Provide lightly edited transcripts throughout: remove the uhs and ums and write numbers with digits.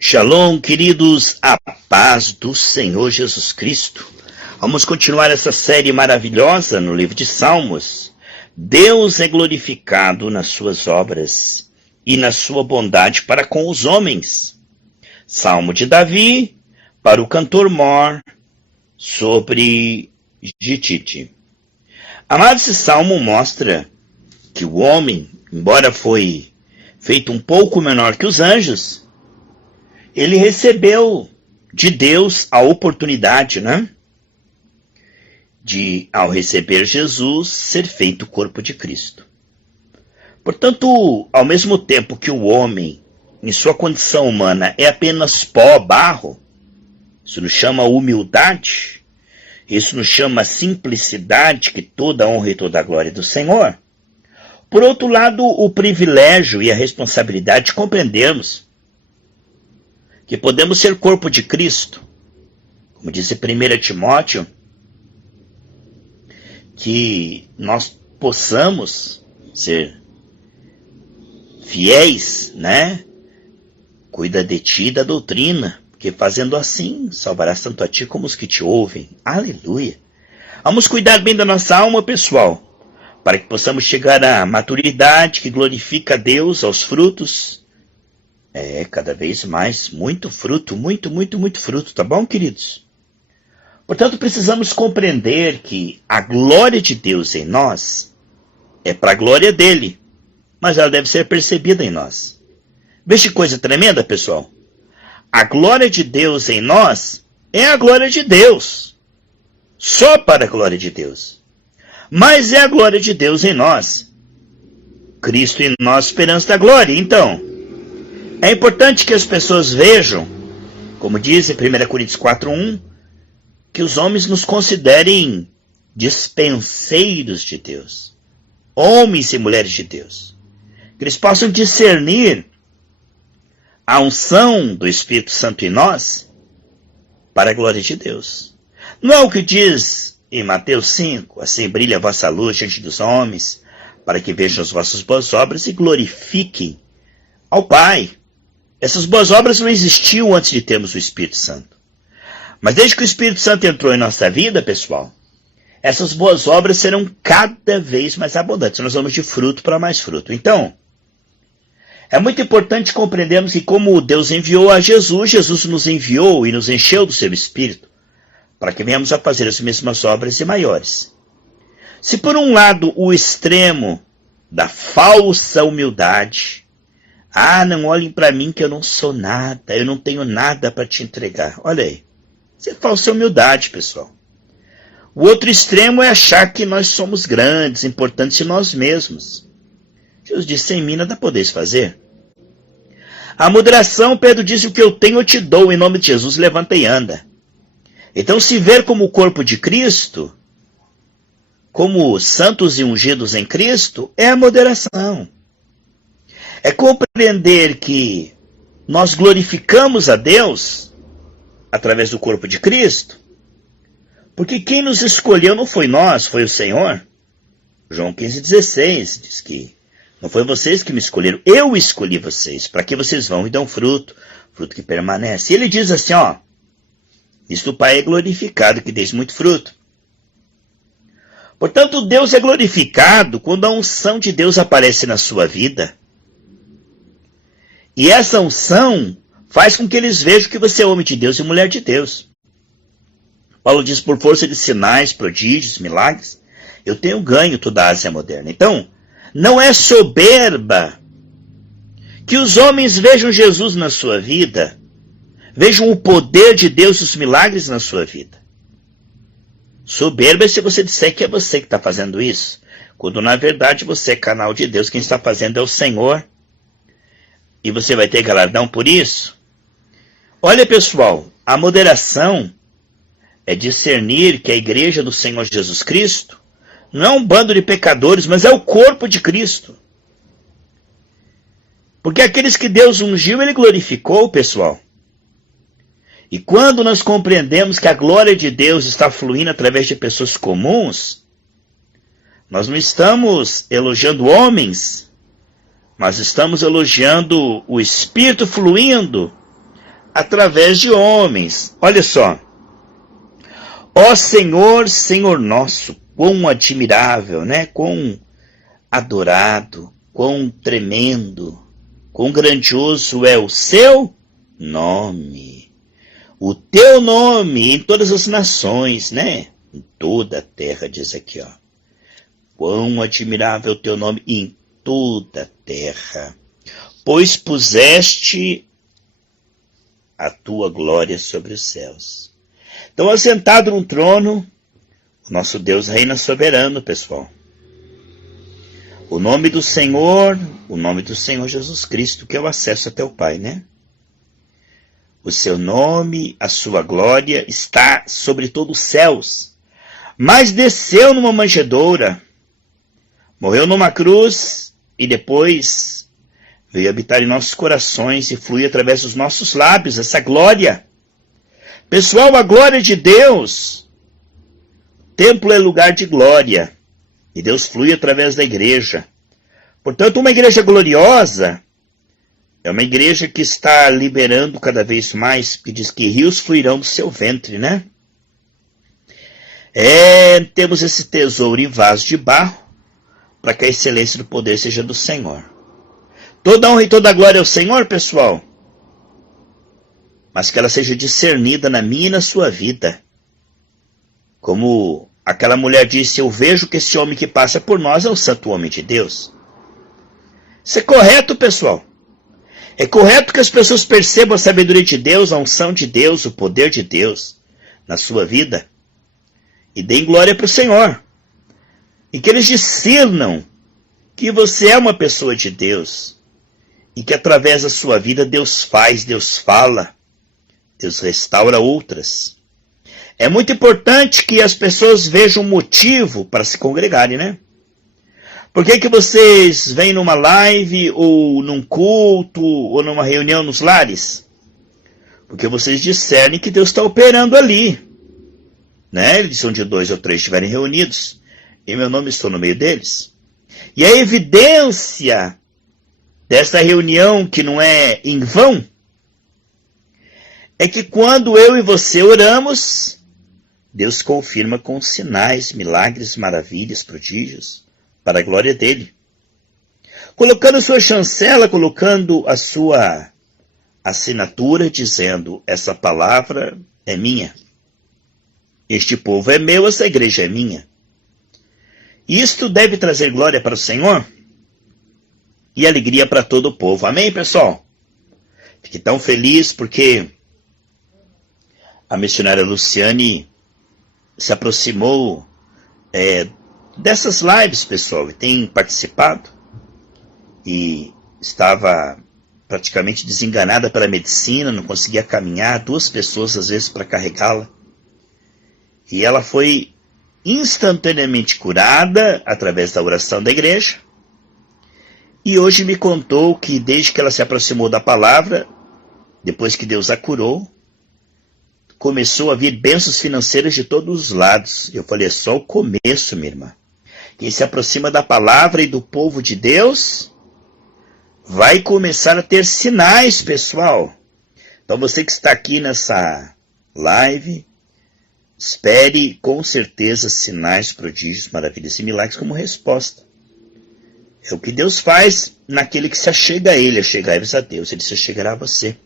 Shalom, queridos, a paz do Senhor Jesus Cristo. Vamos continuar essa série maravilhosa no livro de Salmos. Deus é glorificado nas suas obras e na sua bondade para com os homens. Salmo de Davi, para o cantor Mor, sobre Gitite. Amado, esse salmo mostra que o homem, embora foi feito um pouco menor que os anjos, ele recebeu de Deus a oportunidade, de, ao receber Jesus, ser feito o corpo de Cristo. Portanto, ao mesmo tempo que o homem, em sua condição humana, é apenas pó, barro, isso nos chama humildade, isso nos chama simplicidade, que toda a honra e toda a glória é do Senhor. Por outro lado, o privilégio e a responsabilidade de compreendermos que podemos ser corpo de Cristo, como disse 1 Timóteo, que nós possamos ser fiéis, Cuida de ti da doutrina, porque fazendo assim, salvarás tanto a ti como os que te ouvem. Aleluia! Vamos cuidar bem da nossa alma, pessoal, para que possamos chegar à maturidade que glorifica a Deus, aos frutos. Cada vez mais, muito fruto, muito fruto, tá bom, queridos? Portanto, precisamos compreender que a glória de Deus em nós é para a glória dele, mas ela deve ser percebida em nós. Veja que coisa tremenda, pessoal. A glória de Deus em nós é a glória de Deus, só para a glória de Deus. Mas é a glória de Deus em nós, Cristo em nós, esperança da glória. Então, é importante que as pessoas vejam, como diz em 1 Coríntios 4:1, que os homens nos considerem dispenseiros de Deus, homens e mulheres de Deus, que eles possam discernir a unção do Espírito Santo em nós para a glória de Deus. Não é o que diz em Mateus 5, assim brilha a vossa luz diante dos homens, para que vejam as vossas boas obras e glorifiquem ao Pai. Essas boas obras não existiam antes de termos o Espírito Santo. Mas desde que o Espírito Santo entrou em nossa vida, pessoal, essas boas obras serão cada vez mais abundantes. Nós vamos de fruto para mais fruto. Então, é muito importante compreendermos que como Deus enviou a Jesus, Jesus nos enviou e nos encheu do seu Espírito, para que venhamos a fazer as mesmas obras e maiores. Se por um lado o extremo da falsa humildade, não olhem para mim que eu não sou nada, eu não tenho nada para te entregar. Olha aí, isso é falsa humildade, pessoal. O outro extremo é achar que nós somos grandes, importantes em nós mesmos. Jesus disse, em mim nada podeis fazer. A moderação, Pedro disse, o que eu tenho eu te dou, em nome de Jesus, levanta e anda. Então, se ver como o corpo de Cristo, como santos e ungidos em Cristo, é a moderação. É compreender que nós glorificamos a Deus através do corpo de Cristo, porque quem nos escolheu não foi nós, foi o Senhor. João 15,16 diz que não foi vocês que me escolheram, eu escolhi vocês, para que vocês vão e dão fruto, fruto que permanece. E ele diz assim, isto o Pai é glorificado, que deis muito fruto. Portanto, Deus é glorificado quando a unção de Deus aparece na sua vida. E essa unção faz com que eles vejam que você é homem de Deus e mulher de Deus. Paulo diz, por força de sinais, prodígios, milagres, eu tenho ganho toda a Ásia moderna. Então, não é soberba que os homens vejam Jesus na sua vida, vejam o poder de Deus e os milagres na sua vida. Soberba é se você disser que é você que está fazendo isso, quando na verdade você é canal de Deus, quem está fazendo é o Senhor. E você vai ter galardão por isso? Olha, pessoal, a moderação é discernir que a igreja do Senhor Jesus Cristo não é um bando de pecadores, mas é o corpo de Cristo. Porque aqueles que Deus ungiu, ele glorificou, pessoal. E quando nós compreendemos que a glória de Deus está fluindo através de pessoas comuns, nós não estamos elogiando homens, mas estamos elogiando o Espírito fluindo através de homens. Olha só. Ó Senhor, Senhor nosso, quão admirável, né? Quão adorado, quão tremendo, quão grandioso é o seu nome. O teu nome em todas as nações, né? Em toda a terra, diz aqui, ó. Quão admirável é o teu nome em toda a terra, pois puseste a tua glória sobre os céus. Então, assentado num trono, o nosso Deus reina soberano, pessoal. O nome do Senhor Jesus Cristo, que é o acesso até o Pai, né? O seu nome, a sua glória está sobre todos os céus, mas desceu numa manjedoura, morreu numa cruz e depois veio habitar em nossos corações e flui através dos nossos lábios essa glória. Pessoal, a glória de Deus, o templo é lugar de glória e Deus flui através da igreja. Portanto, uma igreja gloriosa é uma igreja que está liberando cada vez mais, que diz que rios fluirão do seu ventre, né? Temos esse tesouro em vaso de barro, para que a excelência do poder seja do Senhor. Toda honra e toda glória ao Senhor, pessoal, mas que ela seja discernida na minha e na sua vida. Como aquela mulher disse, eu vejo que esse homem que passa por nós é o santo homem de Deus. Isso é correto, pessoal. É correto que as pessoas percebam a sabedoria de Deus, a unção de Deus, o poder de Deus na sua vida e deem glória para o Senhor. E que eles discernam que você é uma pessoa de Deus e que através da sua vida Deus faz, Deus fala, Deus restaura outras. É muito importante que as pessoas vejam motivo para se congregarem, né? Por que vocês vêm numa live, ou num culto, ou numa reunião nos lares? Porque vocês discernem que Deus está operando ali. Né? Eles são de 2 ou 3 estiverem reunidos. Em meu nome estou no meio deles. E a evidência dessa reunião, que não é em vão, é que quando eu e você oramos, Deus confirma com sinais, milagres, maravilhas, prodígios, para a glória dele. Colocando a sua chancela, colocando a sua assinatura, dizendo, essa palavra é minha. Este povo é meu, essa igreja é minha. Isto deve trazer glória para o Senhor e alegria para todo o povo. Amém, pessoal? Fique tão feliz porque a missionária Luciane se aproximou dessas lives, pessoal, e tem participado e estava praticamente desenganada pela medicina, não conseguia caminhar, 2 pessoas às vezes para carregá-la. E ela foi instantaneamente curada através da oração da igreja. E hoje me contou que desde que ela se aproximou da palavra, depois que Deus a curou, começou a vir bênçãos financeiras de todos os lados. Eu falei, é só o começo, minha irmã. Quem se aproxima da palavra e do povo de Deus vai começar a ter sinais, pessoal. Então você que está aqui nessa live, espere com certeza sinais, prodígios, maravilhas e milagres como resposta. É o que Deus faz naquele que se achega a Ele, achegai-vos a Deus, Ele se achegará a você.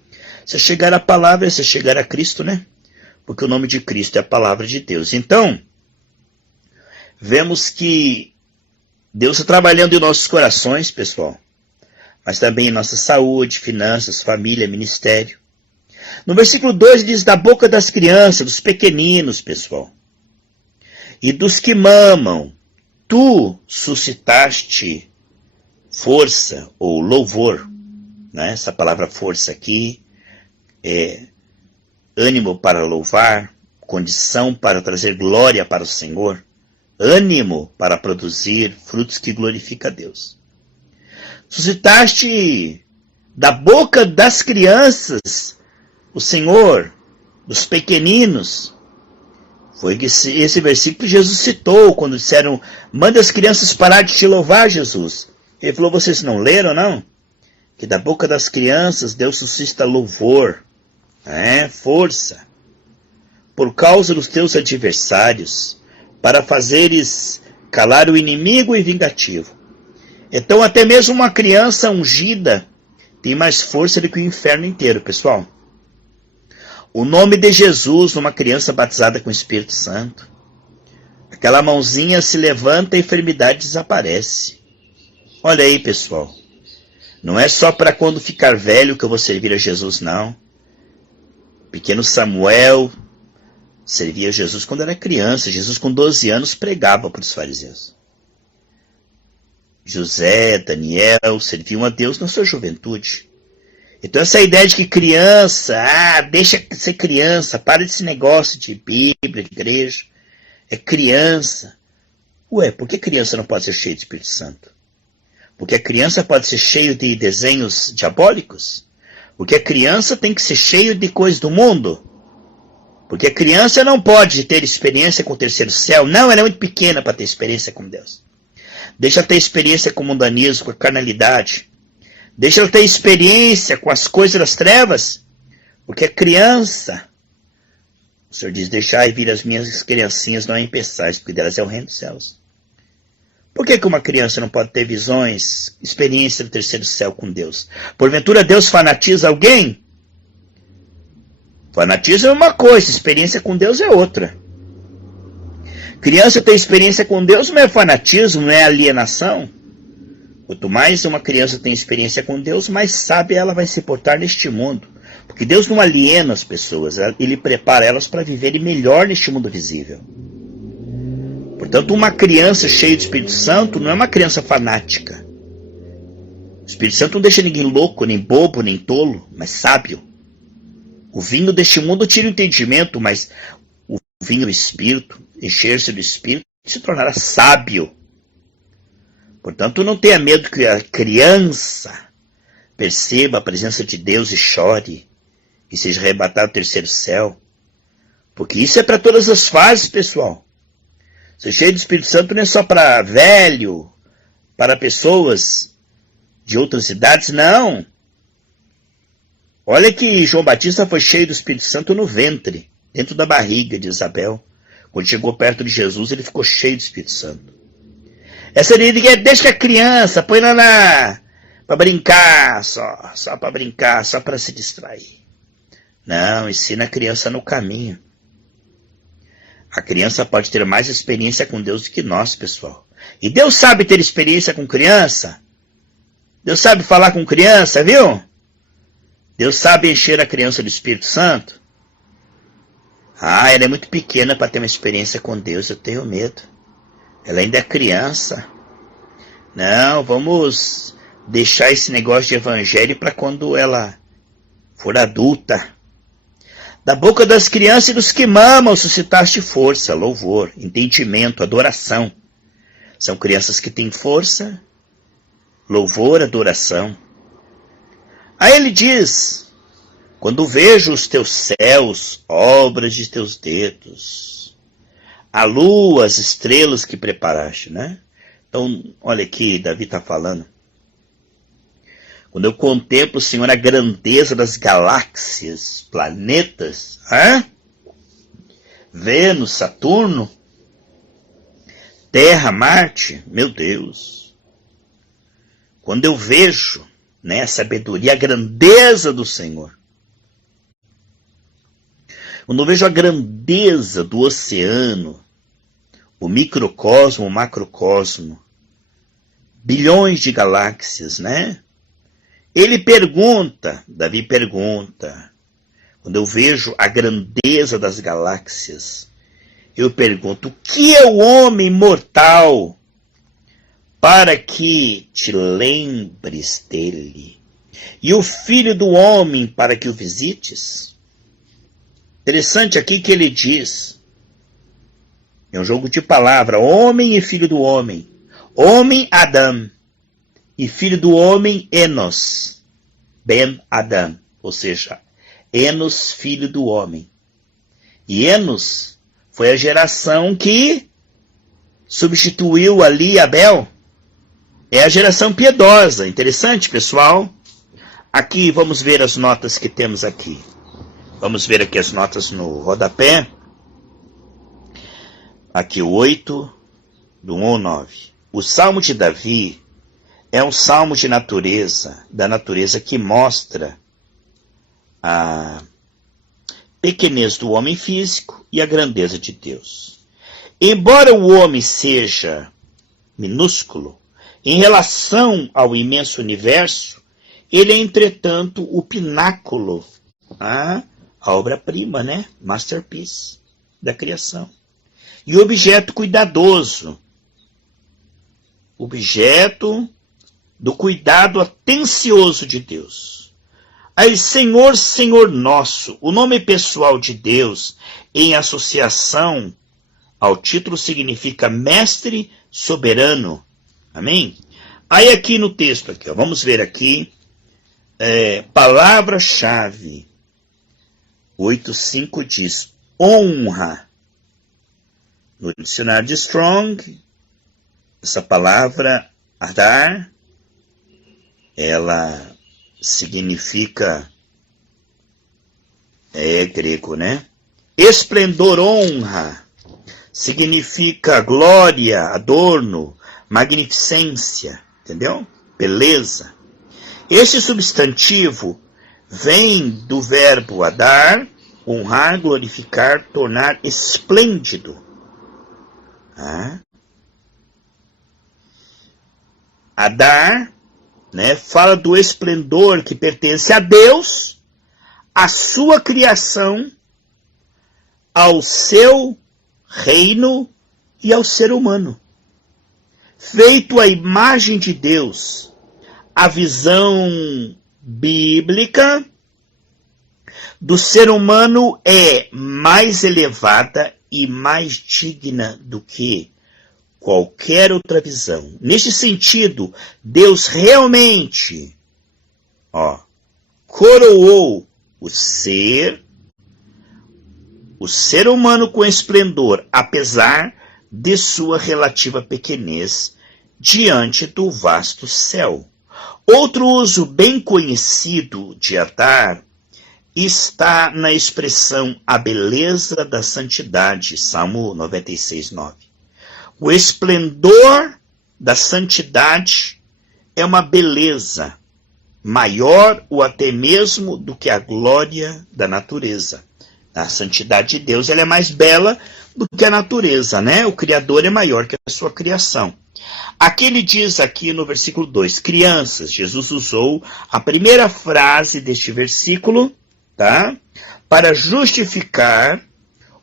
Se achegar a palavra, se achegar a Cristo, né? Porque o nome de Cristo é a palavra de Deus. Então, vemos que Deus está trabalhando em nossos corações, pessoal, mas também em nossa saúde, finanças, família, ministério. No versículo 2 diz, da boca das crianças, dos pequeninos, pessoal, e dos que mamam, tu suscitaste força ou louvor. Né? Essa palavra força aqui é ânimo para louvar, condição para trazer glória para o Senhor, ânimo para produzir frutos que glorificam a Deus. Suscitaste da boca das crianças o Senhor, dos pequeninos. Foi esse versículo que Jesus citou, quando disseram, manda as crianças parar de te louvar, Jesus. Ele falou, vocês não leram, não? Que da boca das crianças Deus suscita louvor. Força, por causa dos teus adversários, para fazeres calar o inimigo e vingativo. Então até mesmo uma criança ungida tem mais força do que o inferno inteiro, pessoal. O nome de Jesus numa criança batizada com o Espírito Santo. Aquela mãozinha se levanta e a enfermidade desaparece. Olha aí, pessoal. Não é só para quando ficar velho que eu vou servir a Jesus, não. Pequeno Samuel servia a Jesus quando era criança. Jesus com 12 anos pregava para os fariseus. José, Daniel serviam a Deus na sua juventude. Então essa ideia de que criança, deixa ser criança, para desse negócio de Bíblia, de igreja, é criança. Por que criança não pode ser cheia de Espírito Santo? Porque a criança pode ser cheia de desenhos diabólicos? Porque a criança tem que ser cheia de coisas do mundo? Porque a criança não pode ter experiência com o terceiro céu? Não, ela é muito pequena para ter experiência com Deus. Deixa ela ter experiência com o mundanismo, com a carnalidade. Deixa ela ter experiência com as coisas das trevas. Porque a criança, o Senhor diz, deixai vir as minhas criancinhas, não impeçais, porque delas é o reino dos céus. Por que uma criança não pode ter visões, experiência do terceiro céu com Deus? Porventura Deus fanatiza alguém? Fanatismo é uma coisa, experiência com Deus é outra. Criança ter experiência com Deus não é fanatismo, não é alienação. Quanto mais uma criança tem experiência com Deus, mais sábia ela vai se portar neste mundo. Porque Deus não aliena as pessoas, Ele prepara elas para viverem melhor neste mundo visível. Portanto, uma criança cheia do Espírito Santo não é uma criança fanática. O Espírito Santo não deixa ninguém louco, nem bobo, nem tolo, mas sábio. O vinho deste mundo tira o entendimento, mas o vinho do Espírito, encher-se do Espírito, se tornará sábio. Portanto, não tenha medo que a criança perceba a presença de Deus e chore, e seja arrebatado ao terceiro céu. Porque isso é para todas as fases, pessoal. Ser cheio do Espírito Santo não é só para velho, para pessoas de outras idades, não. Olha que João Batista foi cheio do Espírito Santo no ventre, dentro da barriga de Isabel. Quando chegou perto de Jesus, ele ficou cheio do Espírito Santo. Essa ideia deixa a criança, põe lá para brincar, só para brincar, só para se distrair. Não, ensina a criança no caminho. A criança pode ter mais experiência com Deus do que nós, pessoal. E Deus sabe ter experiência com criança. Deus sabe falar com criança, viu? Deus sabe encher a criança do Espírito Santo. Ela é muito pequena para ter uma experiência com Deus, eu tenho medo. Ela ainda é criança. Não, vamos deixar esse negócio de evangelho para quando ela for adulta. Da boca das crianças e dos que mamam suscitaste força, louvor, entendimento, adoração. São crianças que têm força, louvor, adoração. Aí ele diz, quando vejo os teus céus, obras de teus dedos, a lua, as estrelas que preparaste, né? Então, olha aqui, Davi está falando. Quando eu contemplo, Senhor, a grandeza das galáxias, planetas, Vênus, Saturno, Terra, Marte, meu Deus. Quando eu vejo, a sabedoria, a grandeza do Senhor. Quando eu vejo a grandeza do oceano, o microcosmo, o macrocosmo, bilhões de galáxias, Ele pergunta, Davi pergunta, quando eu vejo a grandeza das galáxias, eu pergunto, o que é o homem mortal para que te lembres dele? E o filho do homem para que o visites? Interessante aqui que ele diz, é um jogo de palavra, homem e filho do homem. Homem, Adão. E filho do homem, Enos, Ben Adão, ou seja, Enos, filho do homem. E Enos foi a geração que substituiu ali Abel. É a geração piedosa. Interessante, pessoal? Aqui vamos ver as notas que temos aqui. Vamos ver aqui as notas no rodapé. Aqui o 8, do 1 ao 9. O Salmo de Davi é um salmo de natureza, da natureza que mostra a pequenez do homem físico e a grandeza de Deus. Embora o homem seja minúsculo, em relação ao imenso universo, ele é, entretanto, o pináculo, a obra-prima, né? Masterpiece da criação. E objeto cuidadoso, objeto do cuidado atencioso de Deus. Aí, Senhor, Senhor nosso, o nome pessoal de Deus, em associação ao título, significa mestre soberano. Amém? Aí aqui no texto, aqui, ó, vamos ver aqui, palavra-chave. 8.5 diz, honra. No dicionário de Strong, essa palavra, adar, ela significa, grego, né? Esplendor, honra, significa glória, adorno, magnificência, entendeu? Beleza. Este substantivo vem do verbo adar, honrar, glorificar, tornar esplêndido. Adar, né, fala do esplendor que pertence a Deus, à sua criação, ao seu reino e ao ser humano. Feito à imagem de Deus, a visão bíblica do ser humano é mais elevada e mais digna do que qualquer outra visão. Neste sentido, Deus realmente coroou o ser humano com esplendor, apesar de sua relativa pequenez diante do vasto céu. Outro uso bem conhecido de adar está na expressão a beleza da santidade, Salmo 96:9. O esplendor da santidade é uma beleza maior ou até mesmo do que a glória da natureza. A santidade de Deus, ela é mais bela do que a natureza, né? O Criador é maior que a sua criação. Aqui ele diz aqui no versículo 2, crianças, Jesus usou a primeira frase deste versículo, tá? Para justificar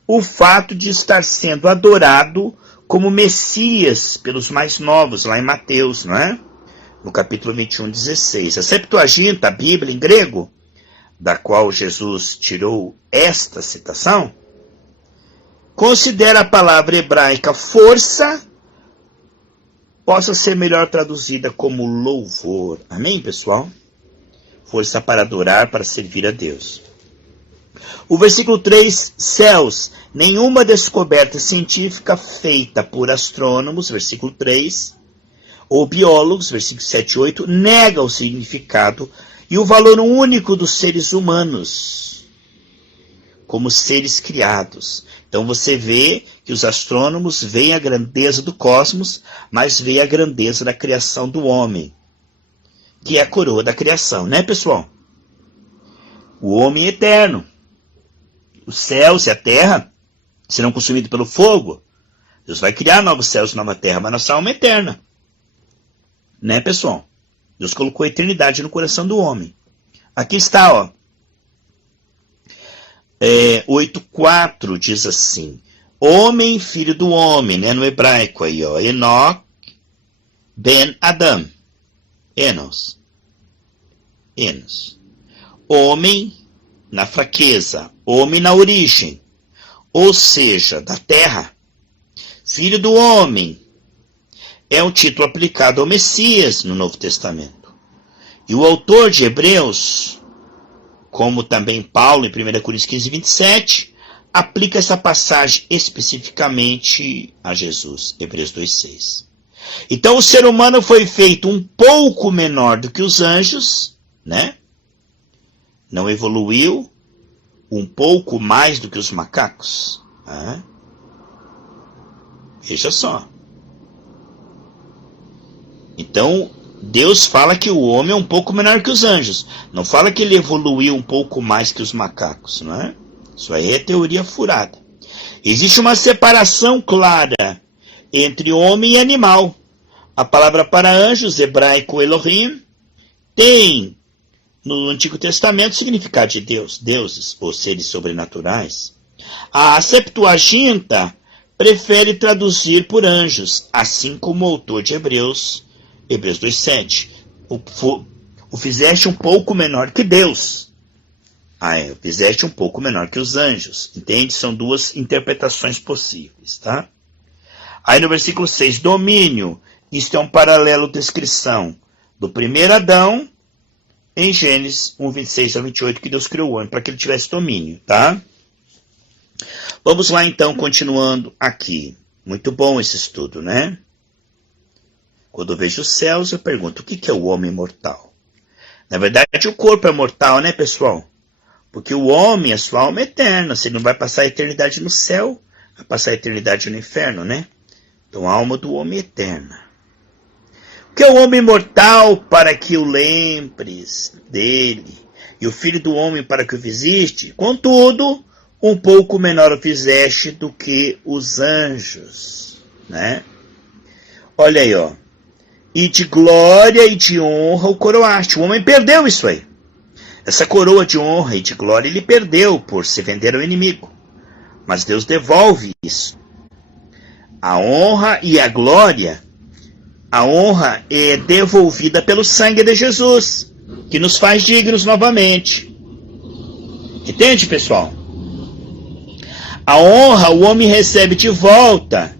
o fato de estar sendo adorado como Messias pelos mais novos, lá em Mateus, não é? No capítulo 21:16. A Septuaginta, a Bíblia em grego, da qual Jesus tirou esta citação, considera a palavra hebraica força, possa ser melhor traduzida como louvor. Amém, pessoal? Força para adorar, para servir a Deus. O versículo 3, céus, nenhuma descoberta científica feita por astrônomos, versículo 3, ou biólogos, versículo 7 e 8, nega o significado e o valor único dos seres humanos, como seres criados. Então você vê que os astrônomos veem a grandeza do cosmos, mas veem a grandeza da criação do homem, que é a coroa da criação, né, pessoal? O homem é eterno. Os céus e a terra serão consumidos pelo fogo. Deus vai criar novos céus e nova terra, mas nossa alma é eterna. Né, pessoal? Deus colocou a eternidade no coração do homem. Aqui está, ó. 8:4 diz assim: homem, filho do homem, né, no hebraico aí, ó. Enoch ben Adam. Enos. Homem na fraqueza, homem na origem, ou seja, da terra. Filho do homem é um título aplicado ao Messias no Novo Testamento. E o autor de Hebreus, como também Paulo em 1 Coríntios 15:27, aplica essa passagem especificamente a Jesus, Hebreus 2:6. Então o ser humano foi feito um pouco menor do que os anjos, né? Não evoluiu um pouco mais do que os macacos? Veja só. Então, Deus fala que o homem é um pouco menor que os anjos. Não fala que ele evoluiu um pouco mais que os macacos, não é? Isso aí é teoria furada. Existe uma separação clara entre homem e animal. A palavra para anjos, hebraico Elohim, tem no Antigo Testamento significado de Deus, deuses ou seres sobrenaturais. A Septuaginta prefere traduzir por anjos, assim como o autor de Hebreus 2,7. O fizeste um pouco menor que Deus. O fizeste um pouco menor que os anjos. Entende? São duas interpretações possíveis, tá? Aí no versículo 6, domínio. Isto é um paralelo descrição do primeiro Adão em Gênesis 1, 26 a 28, que Deus criou o homem para que ele tivesse domínio, tá? Vamos lá então, continuando aqui. Muito bom esse estudo, né? Quando eu vejo os céus, eu pergunto, o que é o homem mortal? Na verdade, o corpo é mortal, né, pessoal? Porque o homem, a sua alma é eterna. Você não vai passar a eternidade no céu, vai passar a eternidade no inferno, né? Então a alma do homem é eterna. O que é o homem mortal para que o lembres dele? E o filho do homem para que o visite? Contudo, um pouco menor o fizeste do que os anjos, né? Olha aí, ó. E de glória e de honra o coroaste. O homem perdeu isso aí. Essa coroa de honra e de glória ele perdeu por se vender ao inimigo. Mas Deus devolve isso. A honra e a glória, a honra é devolvida pelo sangue de Jesus, que nos faz dignos novamente. Entende, pessoal? A honra o homem recebe de volta,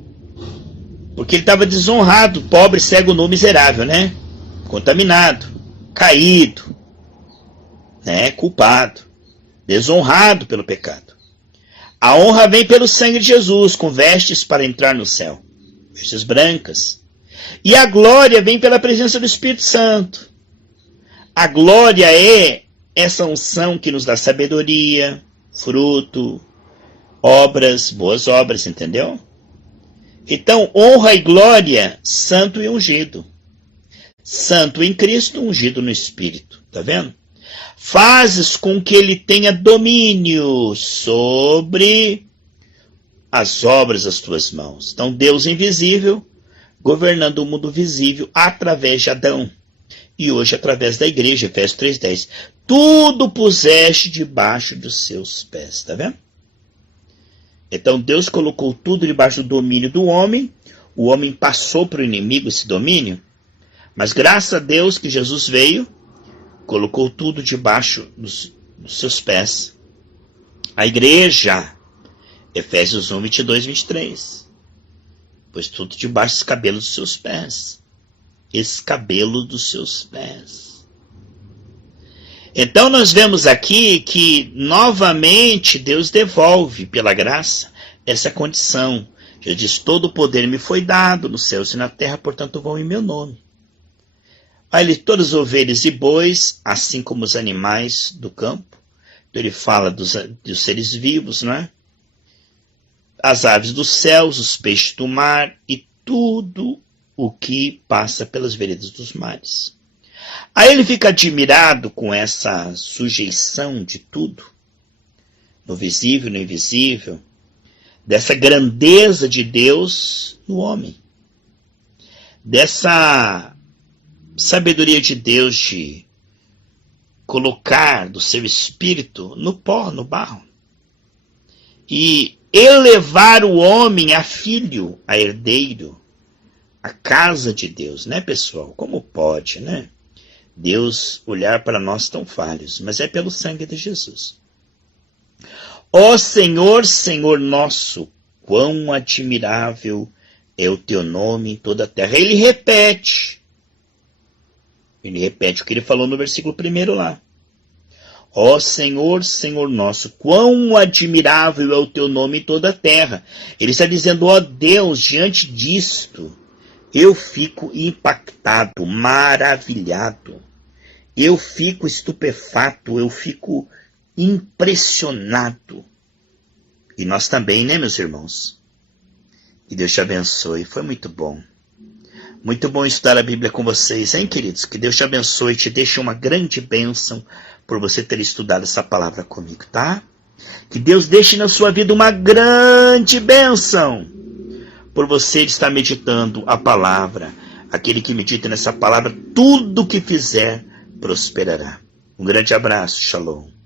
porque ele estava desonrado, pobre, cego, nu, miserável, né? Contaminado, caído, né? Culpado, desonrado pelo pecado. A honra vem pelo sangue de Jesus, com vestes para entrar no céu, vestes brancas. E a glória vem pela presença do Espírito Santo. A glória é essa unção que nos dá sabedoria, fruto, obras, boas obras, entendeu? Então, honra e glória, santo e ungido. Santo em Cristo, ungido no Espírito. Tá vendo? Fazes com que ele tenha domínio sobre as obras das tuas mãos. Então, Deus invisível, governando o mundo visível através de Adão. E hoje através da igreja, Efésios 3,10. Tudo puseste debaixo dos seus pés. Tá vendo? Então, Deus colocou tudo debaixo do domínio do homem. O homem passou para o inimigo esse domínio. Mas graças a Deus que Jesus veio, colocou tudo debaixo dos seus pés. A igreja, Efésios 1, 22, 23. Pois tudo debaixo dos cabelos dos seus pés. Escabelo dos seus pés. Então nós vemos aqui que novamente Deus devolve pela graça essa condição. Já diz, todo o poder me foi dado nos céus e na terra, portanto vão em meu nome. Aí todas as ovelhas e bois, assim como os animais do campo. Então ele fala dos seres vivos, não é? As aves dos céus, os peixes do mar e tudo o que passa pelas veredas dos mares. Aí ele fica admirado com essa sujeição de tudo, no visível, no invisível, dessa grandeza de Deus no homem, dessa sabedoria de Deus de colocar do seu espírito no pó, no barro, e elevar o homem a filho, a herdeiro, a casa de Deus, né, pessoal? Como pode, né? Deus olhar para nós tão falhos, mas é pelo sangue de Jesus. Ó Senhor, Senhor nosso, quão admirável é o teu nome em toda a terra. Ele repete o que ele falou no versículo 1 lá. Ó Senhor, Senhor nosso, quão admirável é o teu nome em toda a terra. Ele está dizendo, ó Deus, diante disto, eu fico impactado, maravilhado. Eu fico estupefato, eu fico impressionado. E nós também, né, meus irmãos? Que Deus te abençoe. Foi muito bom. Muito bom estudar a Bíblia com vocês, hein, queridos? Que Deus te abençoe e te deixe uma grande bênção por você ter estudado essa palavra comigo, tá? Que Deus deixe na sua vida uma grande bênção por você estar meditando a palavra. Aquele que medita nessa palavra, tudo que fizer prosperará. Um grande abraço, shalom.